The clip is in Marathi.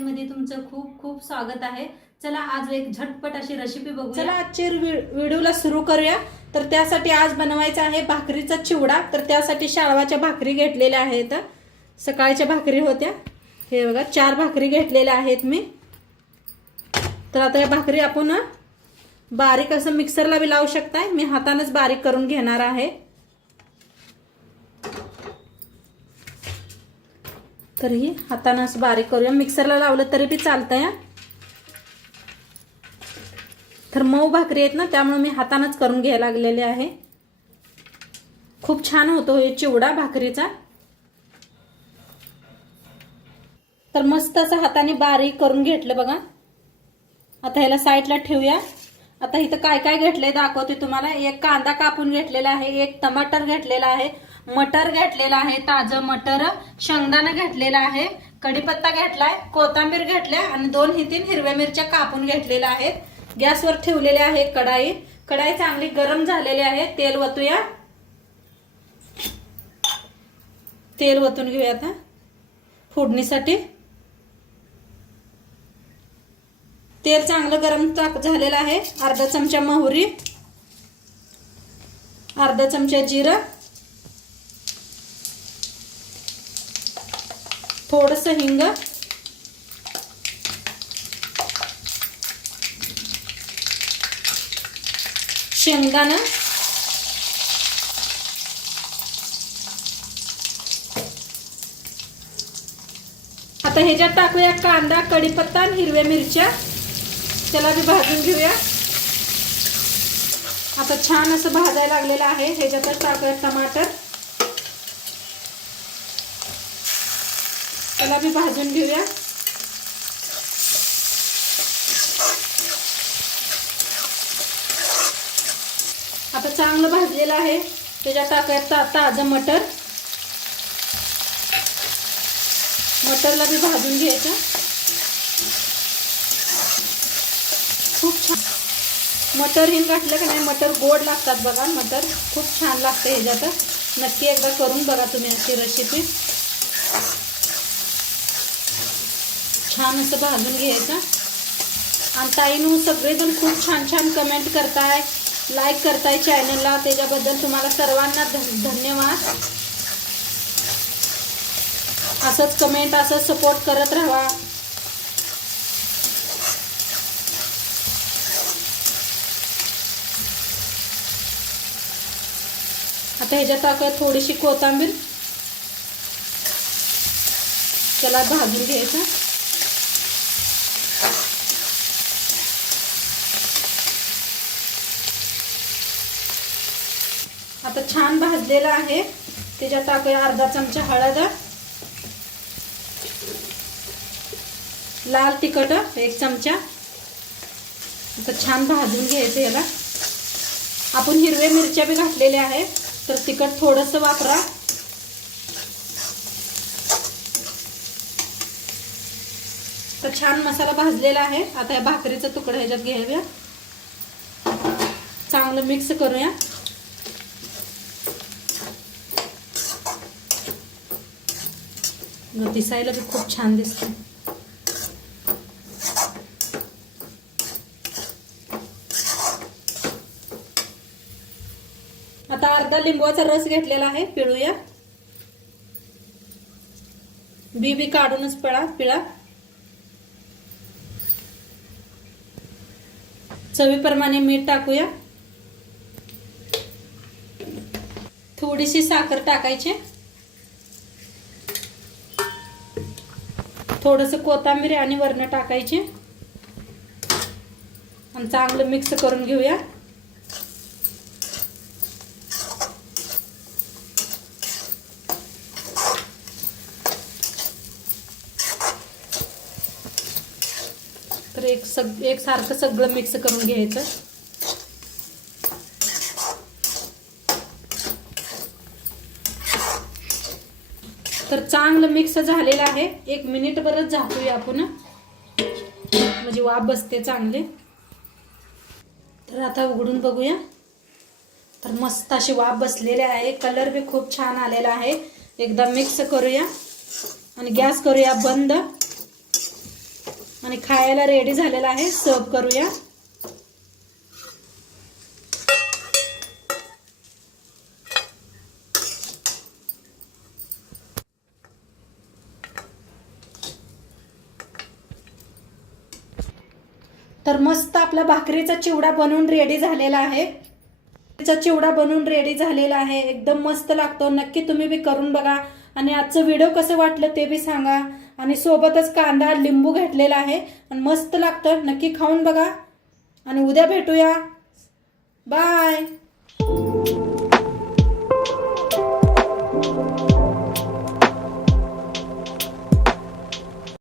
मध्ये तुमचं खूप खूप स्वागत आहे। चला आज एक झटपट अशी रेसिपी बघूया। चला आजच्या व्हिडिओला सुरू करूया। तर त्यासाठी आज बनवायचा आहे भाकरीचा चिवडा। तर त्यासाठी शाळवाच्या भाकरी घेतलेल्या आहेत, सकाळच्या भाकरी होत्या। हे बघा 4 भाकरी घेतलेल्या आहेत मी। तर आता या भाकरी आपण बारीक असं मिक्सरला बी लावू शकताय, मी हातानेच बारीक करून घेणार आहे। तर ही हाताने असं बारीक करूया, मिक्सरला लावलं तरी बी चालतंय। तर मऊ भाकरी आहेत ना, त्यामुळे मी हातानेच करून घ्यायला लागलेले आहे। खूप छान होतो हे चिवडा भाकरीचा। तर मस्त असं हाताने बारीक करून घेतलं बघा। आता ह्याला साईडला ठेवूया। आता इथं काय काय घेतलंय दाखवते तुम्हाला। एक कांदा कापून घेतलेला आहे, एक टमाटर घेतलेला आहे, मटर घेतलेला आहे, ताजं मटर, शेंगदाणा घेतलेला आहे, कढीपत्ता घेतलाय, कोथिंबीर घेतल्या आणि 2-3 हिरव्या मिरच्या कापून घेतलेल्या आहेत। गॅसवर ठेवलेले आहे कढाई। कढाई चांगली गरम झालेली आहे। तेल वतूया, तेल वतून घेऊया आता फोडणीसाठी। तेल चांगलं गरम झालेलं आहे। अर्धा चमचा मोहरी, अर्धा चमचा जिरं, थोडस हिंग, शेंगदाणा, आता ह्याच्यात टाकूया कांदा, कढीपत्ता आणि हिरव्या मिरच्या। त्याला भी भाजून घेऊया। आता छान असं भाजायला लागलेलं आहे। ह्याच्यातच टाकूया टमाटर, त्याला भी भाजून घेऊया। आता चांगलं भाजलेलं आहे, त्याच्यात टाकूया ताजं मटर। मटरला भी भाजून घ्यायचं। खूप छान मटर ही घातलं का नाही, मटर गोड लागतात बघा। मटर खूप छान लागते ह्याच्यात। नक्की एकदा करून बघा तुम्ही अशी रेसिपी। छान असं भाजून घ्यायचं। आणि ताईंनो सगळेजण खूप छान छान कमेंट करताय, लाईक करताय चॅनलला, त्याच्याबद्दल तुम्हाला सर्वांना धन्यवाद। असंच कमेंट, असंच सपोर्ट करत राहा। आता ह्याच्यात टाकूया थोडीशी कोथिंबीर, त्याला भाजून घ्यायचं। आता छान भाजलेलं आहे, त्याच्यात टाकूया अर्धा चमचा हळद, लाल तिखट 1 चमचा। आता छान भाजून घ्यायचं याला। आपण हिरव्या मिरच्या भी घातलेल्या आहे, तर तिखट थोडंसं वापरा। तर छान मसाला भाजलेला आहे। आता या भाकरीचा तुकडा ह्याच्यात घ्याव्या, चांगलं मिक्स करूया। दिसायला भी खूप छान दिसते। आता अर्धा लिंबूचा रस घेतलेला आहे, पिळूया। बी काढूनच पिळा। चवीप्रमाणे मीठ टाकूया, थोडीशी साखर टाकायची, थोडस कोथिंबीर आणि वरण टाकायची आणि चांगलं मिक्स करून घेऊया। तर एक सारखं सगळं मिक्स करून घ्यायचं। तर चांगलं मिक्स झालेलं आहे। 1 मिनिट बरच झाकूया आपण, म्हणजे वाफ बसते चांगले। तर आता उघडून बघूया। तर मस्त अशी वाफ बसलेली आहे, कलर भी खूप छान आलेला आहे। एकदा मिक्स करूया आणि गॅस करूया बंद। आणि खायला रेडी झालेला आहे. सर्व करूया. तर मस्त आपला भाकरीचा चिवडा बनवून रेडी झालेला आहे. चिवडा बनवून रेडी झालेला आहे. एकदम मस्त लागतो. नक्की तुम्ही बी करून बघा. आणि आजचं व्हिडिओ कसं वाटलं ते बी सांगा. आणि सोबतच कांदा लिंबू घातलेला आहे आणि मस्त लागतं. नक्की खाऊन बघा आणि उद्या भेटूया. बाय.